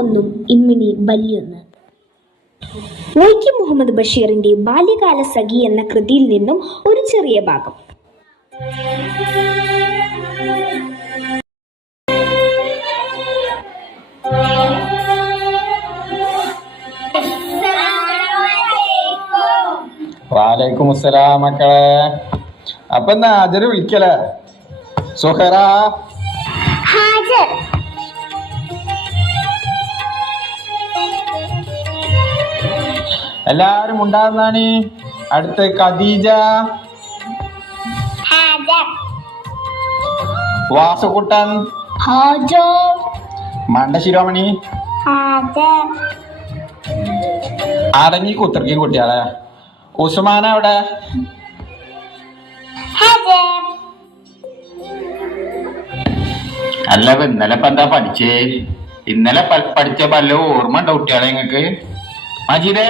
ഒന്നും ഇമ്മിണി ബല്യൊന്ന്. വൈക്കം മുഹമ്മദ് ബഷീറിന്റെ ബാല്യകാല സഖി എന്ന കൃതിയിൽ നിന്നും ഒരു ചെറിയ ഭാഗം. വാലൈക്കും അസ്സലാം മക്കളെ. അപ്പൊ എന്നാ ഹാജര് വിളിക്കലേ? സുഹറ, എല്ലാരും ഉണ്ടാകുന്നാണ്. അടുത്ത് ഖദീജ, വാസുകുട്ടൻ, മണ്ടശിരോമണി, അടങ്ങി കുത്തിറക്കി കുട്ടിയാളെ. ഉസ്മാന അവിടെ? അല്ല, ഇന്നലെ ഇപ്പൊ എന്താ പഠിച്ചേ? ഇന്നലെ പഠിച്ച പല ഓർമ്മ ഉണ്ടോ കുട്ടിയാളെ നിങ്ങക്ക്? മജീദേ,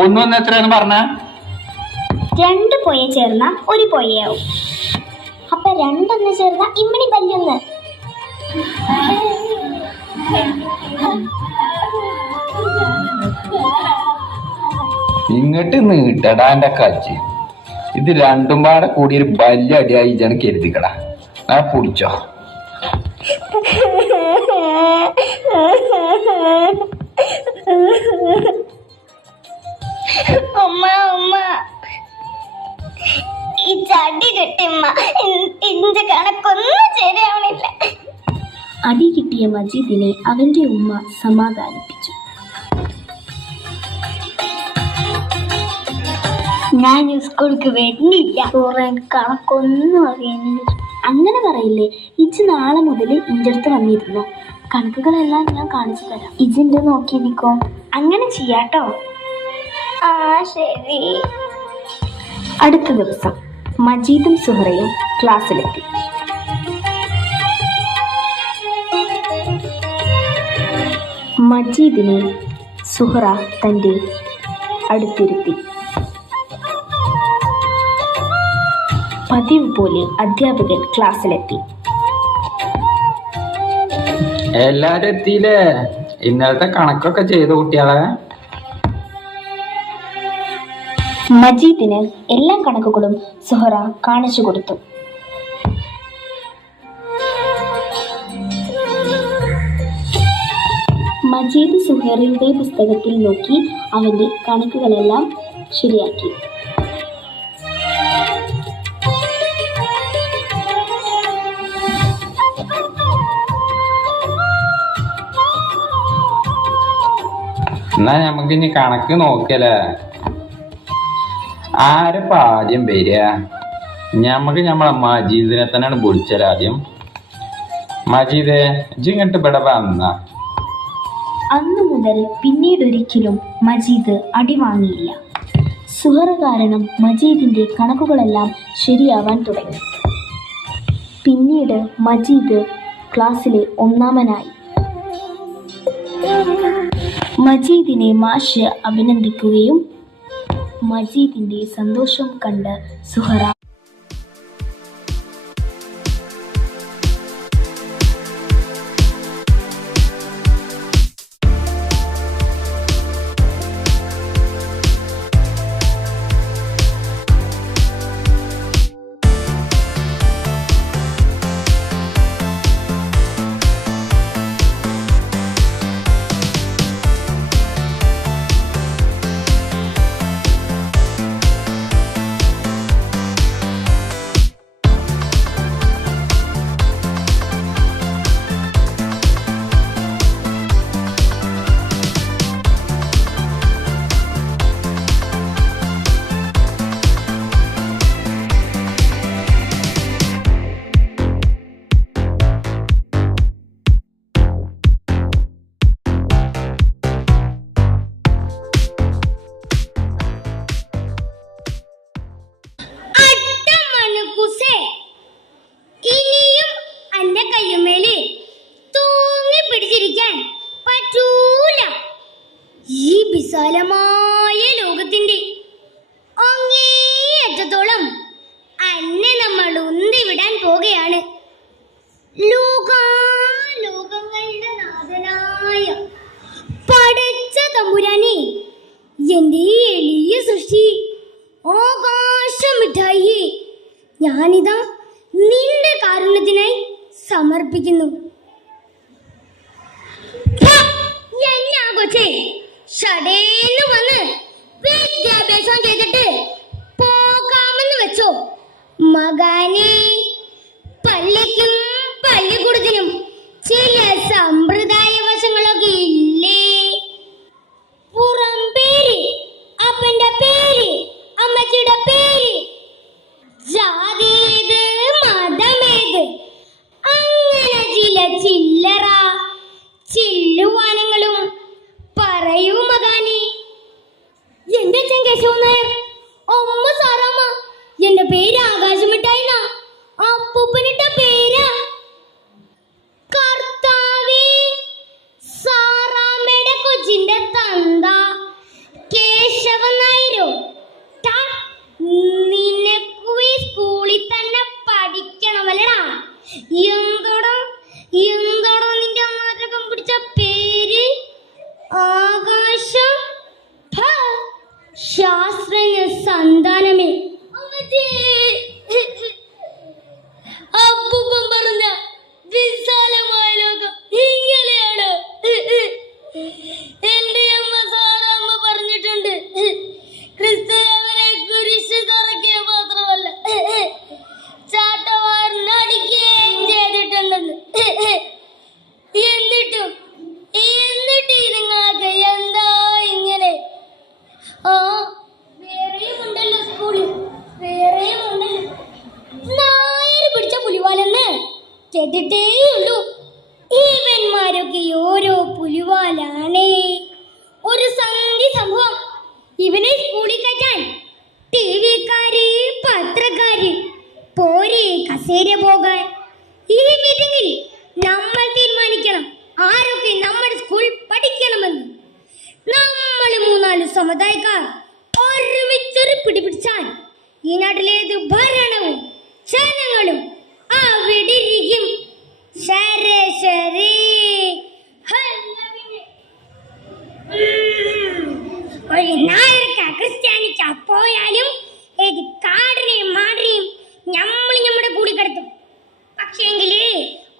ഒന്നും എത്രയാന്ന് പറഞ്ഞ? 2 പൊയ ചേർന്ന 1 പൊയയാവും. അപ്പൊ 2 ചേർന്ന ഇമ്മിണി ബല്യൊന്ന്. ഇങ്ങോട്ട് നീട്ടടാ എന്റെ കാച്ചി. ഇത് രണ്ടും പാടെ കൂടി ഒരു വലിയ അടിയായി ഇജാണ് കരുതിക്കടാ. ഞാൻ പിടിച്ചോ. ഈ ചടി കിട്ടിയമ്മ, ഇന്റെ കണക്കൊന്നും ശരിയാവണില്ല. അടി കിട്ടിയ മജീദിനെ അവന്റെ ഉമ്മ സമാധാനിപ്പിച്ചു. ഞാൻ സ്കൂൾക്ക് വരുന്നില്ല, കണക്കൊന്നും അറിയുന്നില്ല. അങ്ങനെ പറയില്ലേ. ഇജ് നാളെ മുതൽ ഇന്റെ അടുത്ത് വന്നിരുന്നു. കണക്കുകളെല്ലാം ഞാൻ കാണിച്ചു തരാം. ഇജിന്റെ നോക്കി നിക്കോ. അങ്ങനെ ചെയ്യാട്ടോ. ആ ശരി. അടുത്ത ദിവസം മജീദും സുഹറയും ക്ലാസ്സിലെത്തി. മജീദിനെ സുഹറ തന്റെ അടുത്തിരുത്തി. പതിവ് പോലെ അധ്യാപകൻ ക്ലാസ്സിലെത്തി. എല്ലാരും എത്തിയില്ലേ? ഇന്നലത്തെ കണക്കൊക്കെ ചെയ്ത കുട്ടികളെ? മജീദിന് എല്ലാ കണക്കുകളും സുഹറ കാണിച്ചു കൊടുത്തു. മജീദ് സുഹറയുടെ പുസ്തകത്തിൽ നോക്കി അവന്റെ കണക്കുകളെല്ലാം ശരിയാക്കി. എന്നാ നമുക്ക് ഇനി കണക്ക് നോക്കല്ലേ? ആരപ്പ ആദ്യം വരിക? ഞമ്മക്ക് നമ്മളെ മജീദിനെ തന്നെയാണ് വിളിച്ചത് ആദ്യം. മജീദേ, ഇങ്ങോട്ട് ഇവിടെ വന്ന. അന്നു മുതൽ പിന്നീടൊരിക്കലും മജീദ് അടി വാങ്ങിയില്ല. സുഹറ കാരണം മജീദിന്റെ കണക്കുകളെല്ലാം ശരിയാവാൻ തുടങ്ങി. പിന്നീട് മജീദ് ക്ലാസ്സിലെ ഒന്നാമനായി. മജീദിനെ മാഷ് അഭിനന്ദിക്കുകയും മജീദിന്റെ സന്തോഷം കണ്ട് സുഹറ വിശാലമായ ലോകത്തിന്റെ അങ്ങേയറ്റത്തോളം അന്നെ നമ്മൾ ഉന്തിവിടാൻ പോകുകയാണ്. ലോകങ്ങളുടെ നാഥനായ ഞാനിതാ നിന്റെ കാരുണ്യത്തിനായി സമർപ്പിക്കുന്നു. എന്നാ കൊച്ചേ ഷടേന്ന് വന്ന് വിദ്യാഭ്യാസം ചെയ്തിട്ട് പോകാമെന്ന് വെച്ചോ? മകനെ, പള്ളിക്കും പള്ളിക്കൂടത്തിനും ചില സമ്പ്രദായ വശങ്ങളൊക്കെ ഇല്ലേ? പുറം പേര്, അപ്പന്റെ പേര്, അമ്മച്ചിയുടെ പേര്, ജാതി ഏത്, മതമേത്, അങ്ങനെ ചില ചില്ലറ ചില്ലുവാനങ്ങളും പറയൂ മകാനി. എന്റെ അച്ഛൻ കേശവൻ നായർ, അമ്മ സാറാമ്മ, എന്റെ പേര് ആകാശമിട്ടായിന്നാ. അപ്പൂപ്പനിട്ട പേരാ. കർത്താവേ, സാറാമ്മയുടെ കൊച്ചിന്റെ തന്ത കേശവൻ നായരോ? നിനക്കു ഈ സ്കൂളിൽ തന്നെ പഠിക്കണമല്ലടാ. എന്തോടോ എന്തോടോ നിന്റെ അമ്മാരകം പിടിച്ച പേര്? ആകാശം. ശാസ്ത്രജ്ഞ സന്താനമേ. അപ്പൂപ്പൻ പറഞ്ഞ വിശാലമായ ലോകം ഇങ്ങനെയാണ്. എന്റെ അമ്മ സാറാമ്മ പറഞ്ഞിട്ടുണ്ട്, ക്രിസ്തുവിനെ കുരിശ് തറക്കിയ മാത്രമല്ല ചാട്ടവാറിനടിക്കുകയും ചെയ്തിട്ടുണ്ടെന്ന്. എന്നിട്ട് നിങ്ങൾക്ക് എന്താ ഇങ്ങനെ? ആ, വേറെയും ഉണ്ടല്ലോ സ്കൂളിൽ, വേറെയും ഉണ്ടല്ലോ. നായർ പിടിച്ച പുലിവാലെന്ന് കേട്ടിട്ടേയുള്ളൂ. ഇവന്മാരൊക്കെ ഓരോ പുലിവാലാണേ. ഒരു സന്ധി സംഭവം. ഇവനെ സ്കൂളിൽ കയറ്റാൻ ടിവിക്കാര്, പത്രക്കാര് പോരെ കസേര പോകാൻ. ഈ മീറ്റിംഗിൽ നമ്മൾ തീരുമാനിക്കണം ആരൊക്കെ നമ്മുടെ സ്കൂൾ പഠിക്കണമെന്ന്. നമ്മൾ 3-4 സമുദായക്കാർ ഒരുമിച്ചൊരു പിടിപിടിച്ചാൽ ഈ നാട്ടിലേത് ഭരണവും ജനങ്ങളും അവിടെ ഇരിക്കും. ശരി. ഒരു നായർക്ക ക്രിസ്ത്യാനിക്ക പോയാലും ഏത് കാടിനെയും മാടിനെയും നമ്മൾ നമ്മുടെ കൂടി കിടത്തും. പക്ഷേങ്കില്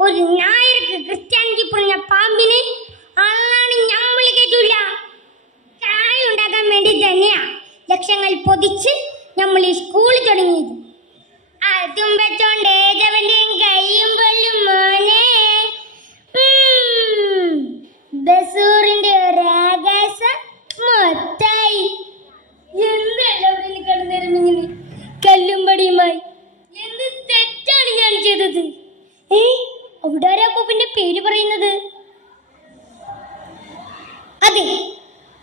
ഒരു നായർക്ക് ക്രിസ്ത്യാനിക്ക് പറഞ്ഞ പാമ്പിനെ അള്ളാണ് നമ്മൾ കേട്ടില്ല. ചായ ഉണ്ടാക്കാൻ വേണ്ടി തന്നെയാ ലക്ഷങ്ങൾ പൊതിച്ച് നമ്മൾ ഈ സ്കൂളിൽ തുടങ്ങിയത്. അതും വെച്ചോണ്ട് ഏതവന്റെയും കൈയും കൊല്ലും മോനെ. ബസൂറിന്റെ ഒരാകാശം മൊത്തായി. എന്തെല്ലാം കിടന്നിരുന്നിങ്ങനെ കല്ലും പടിയുമായി. എന്ത് തെറ്റാണ് ഞാൻ ചെയ്തത്? അവിടെ ആരാപ്പൂപ്പിന്റെ പേര് പറയുന്നത്? അതെ,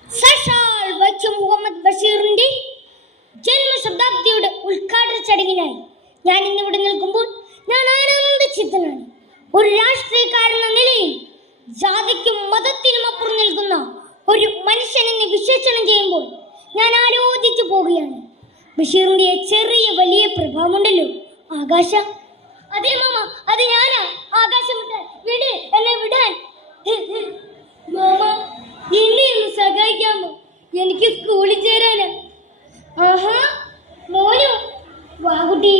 സഷാൽ വൈക്കം മുഹമ്മദ് ബഷീറിന്റെ ജന്മശതാബ്ദിയുടെ ഉദ്ഘാടന ചടങ്ങിനായി ഞാൻ ഇന്നിവിടെ നിൽക്കുമ്പോൾ ഞാൻ ആനന്ദചിത്തനാണ്. ഒരു രാഷ്ട്രീയക്കാരെന്ന നിലയിൽ ജാതിക്കും മതത്തിനും അപ്പുറം നിൽക്കുന്ന ഒരു മനുഷ്യനെന്ന് വിശേഷണം ചെയ്യുമ്പോൾ ഞാൻ ആലോചിച്ചു പോവുകയാണ്. ബഷീറിന്റെ ചെറിയ വലിയ പ്രഭാവമുണ്ടല്ലോ, ആകാശ. അതേ മാമ, അത് ഞാനാ. ആകാശം വിടാൻ വിട്, എന്നെ വിടാൻ. മാമ, എന്നെ ഒന്ന് സഹായിക്കാമോ? എനിക്ക് സ്കൂളിൽ ചേരാനാ. ആഹാ, മോനു വാ കുട്ടി.